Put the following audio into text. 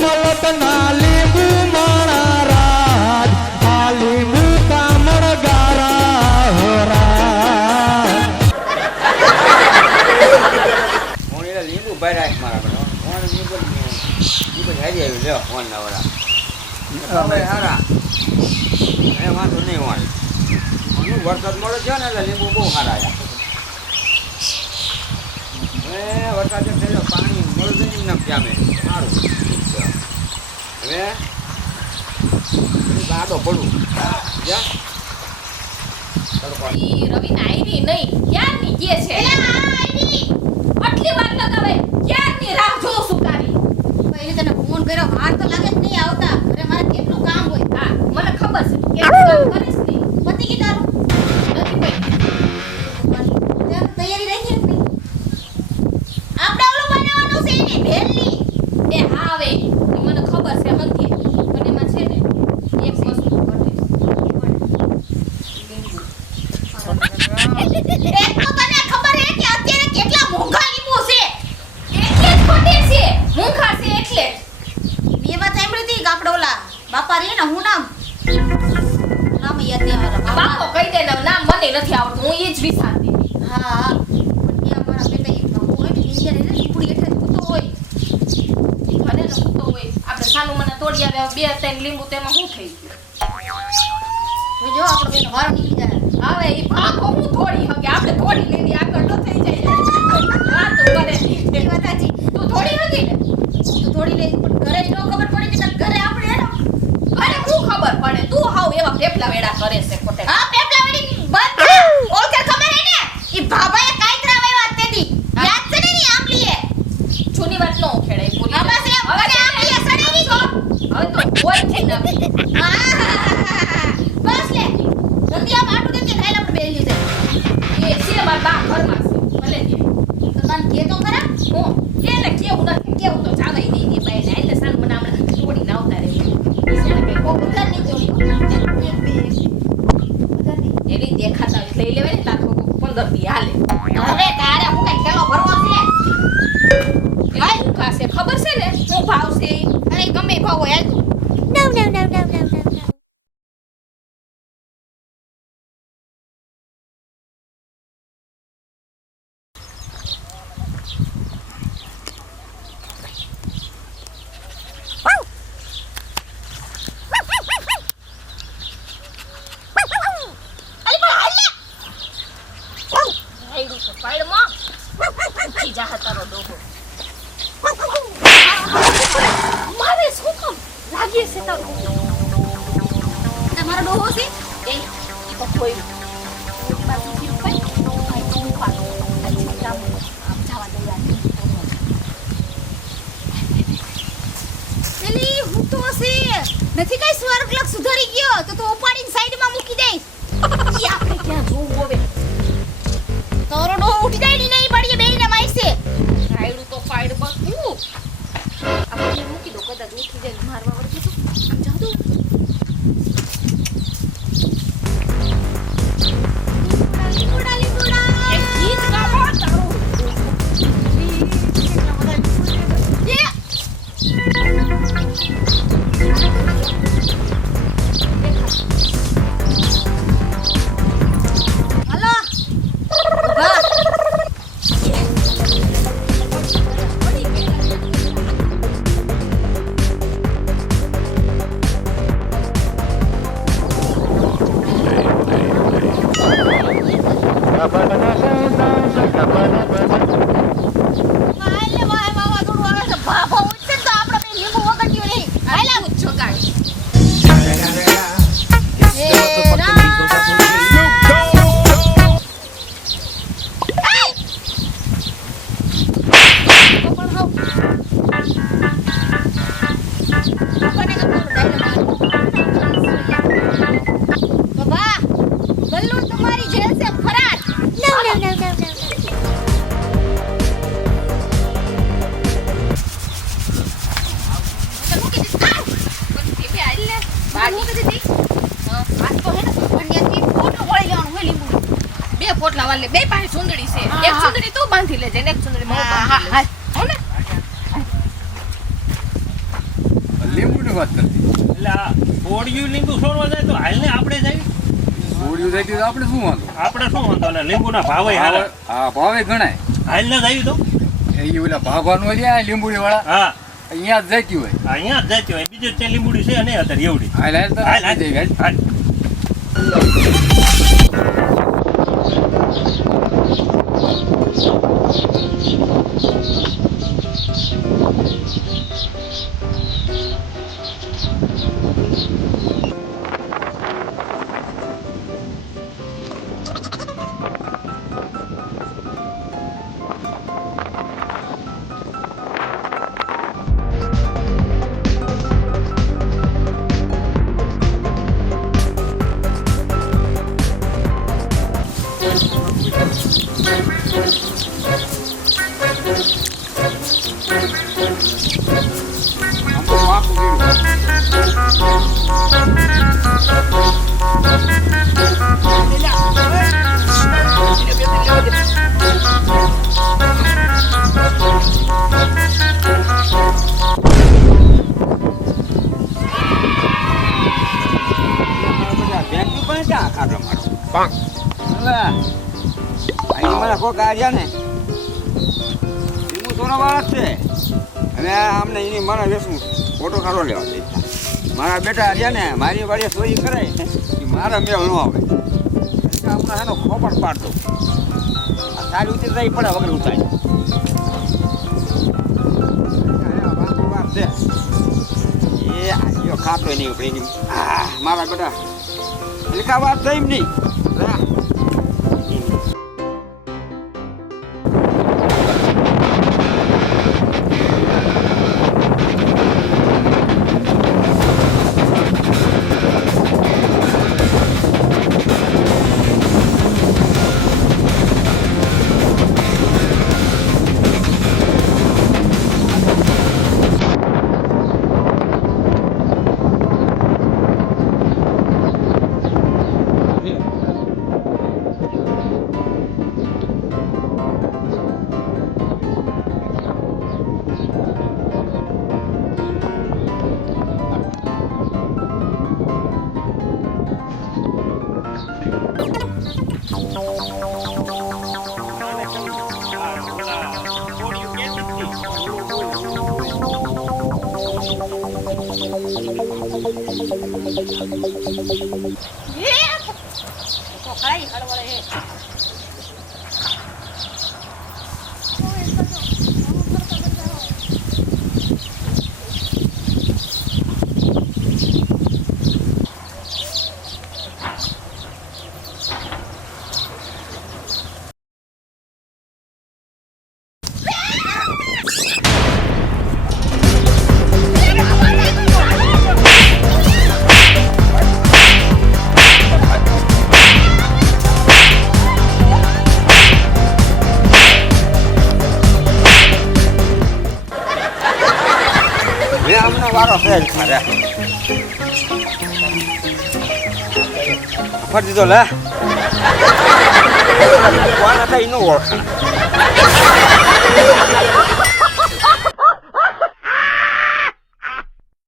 મલત ના લીંબુ માણા રાજ આ લીંબુ કામળ ગારા હોરા મોણીલા લીંબુ ભાઈ રાખ મારા બનો કોણ લીંબુ હારી આવ્યું લ્યો ફોન ના વડા હવે હારા એ વાંધો નહીં હોય વરસાદ મળે છે ને એટલે લીંબુ બહુ સારા આવ્યા વરસાદ થયેલો પાણી મળે છે ને ક્યાં સારું હવે આડો પડું રવિ નાઈની નહીં ક્યારની કે છે આટલી વાર લગાવે ક્યારની રાહ જોઉં છું તારી પહેલે તને ફોન કર્યો વાર તો લાગે જ નહીં આવતા અરે મારે કેટલું કામ હોય હા મને ખબર છે તું કેટલું કામ કરીશ ને પતિ કી તારું નથી ભાઈ તૈયારી રહી છે આપણે ઓલું બનાવવાનું છે ને ભેલની એ હા હવે મને ખબર છે મંથી પણ એમાં છે ને એક વસ્તુ ઘટે એક તો તને ખબર હે કે અત્યારે કેટલા મોંઘા લીંબુ છે એટલે જ ખોટે છે મૂંખા છે એટલે મેં વાત સાંભળી હતી કે આપણે ઓલા બાપા રે ને હું નામ યાદ નહીં આવે બાપો કહી દે ને નામ મને નથી આવડતું હું એ જ વિચારતી હા પણ ત્યાં મારા બેટા એક બાપુ હોય ને નીચે ને લીંબુડી એટલે કૂતો હોય ભલે ને કૂતો હોય આપણે સાનું મને તોડી આવ્યા બે ત્રણ લીંબુ તેમાં શું થઈ ગયું જો આપણે બેન વાર નીકળી જાય હવે એ ભાગો હું થોડી હગે આપણે થોડી લેવી આગળ ન થઈ જાય વાતો કરે એ વાત સાચી તું થોડી હગી ને તું થોડી લે પણ ઘરે જ ન ખબર પડે કે તાર ઘરે આપણે એનો અરે હું ખબર પડે તું હાવ એવા ફેફલા વેડા કરે છે ખોટે હા પેપલા વડી બંધ ઓળખે ખબર હે ને ઈ ભાભાએ કાઈતરા વાવ્યા તેદી યાદ છે ને ની આંબલીએ જૂની વાત ન ખેડાય બોલી આમાં છે હવે આંબલીએ સડેવી છો હવે તો કોઈ થઈ ના બસ લે જલ્દી આમ આટું કે ખાઈ આપણે બેલી જાય એ છે માર બા ઘરમાં છે ભલે કે તો તન કે તો ખરા હું એને કેવું નથી કેવું તો ચાલે નહીં ને બાઈ ને એટલે સાન મને હમણાં થોડી ના આવતા રહે કો ઉતર ની જોડી એની દેખાતા હોય લઈ લેવાય ને તાર 15 દી હાલે અરે તારે હું કઈ કેલો ભરવો છે ભાઈ પાસે ખબર છે ને શું ભાવ છે અરે ગમે ભાવ હોય હાલ તું no no no no no no મારે શું કામ લાગે છે તમારો ડોહો છે એ તો કોઈ પાછું થયું ભાઈ શું પાડો અચ્છા કામ આમ જવા દે એલી હું તો છે નથી કઈ સ્વર્ગ લક સુધરી ગયો તો ઉપાડીને સાઈડમાં મૂકી દઈશ ઈ આપણે ક્યાં જોવું હવે તારો ડોહો ઉઠી જાય ની નહીં પડીએ બેહીને મારશે રાયડું તો પાડ બકું આપણે મૂકી દો કદાચ ઉઠી જાય મારવા વળગે તો જાદુ એક ગીત ગાવો તારું હાલો વાહ પોટલા વાલે બે પાસે સુંદડી છે એક સુંદડી તું બાંધી લેજે ને એક સુંદડી હું બાંધી લેજે હો ને ખોટી વાત કરતી. એટલે આ કોળિયું લીંબુ છોડવા જાય તો હાલને આપણે જાય. ગોળીઓ થઈ ગઈ તો આપણે શું વાંધો? આપણે શું વાંધો ને લીંબુના ભાવે હારા. હા ભાવે ગણાય. હાલને જાય તો એ ઓલા ભાભાનું છે આ લીંબુડી વાળા હા અહીંયા જ જતી હોય. અહીંયા જ જતી હોય બીજે ત્યાં લીંબુડી છે નહીં અત્યારે એવડી. હાલ હાલ તો હાલ, હાલ. જઈ હાલ. હાલ. ભેંસનું પણ ક્યાં ખાટો મારો અહીં મને કોક આવ્યા ને હું સોના વાળા જ છે હવે આમને એની મારા વેસું ફોટો ખાડો લેવા દે મારા બેટા આવ્યા ને મારી વાડીએ સોઈ કરે એ મારા મેળ ન આવે હમણાં એનો ખોપટ પાડતો આ સારી ઉતરી જાય પડે વગર ઉતારી એ આયો ખાતો નહીં ઉપડી એની મારા બેટા લીખા વાત થઈ નહીં ખાઈ હળવળે હે વારો છે અરે ફરી દીધો લે કોણ હતા એનું ઓળખાણ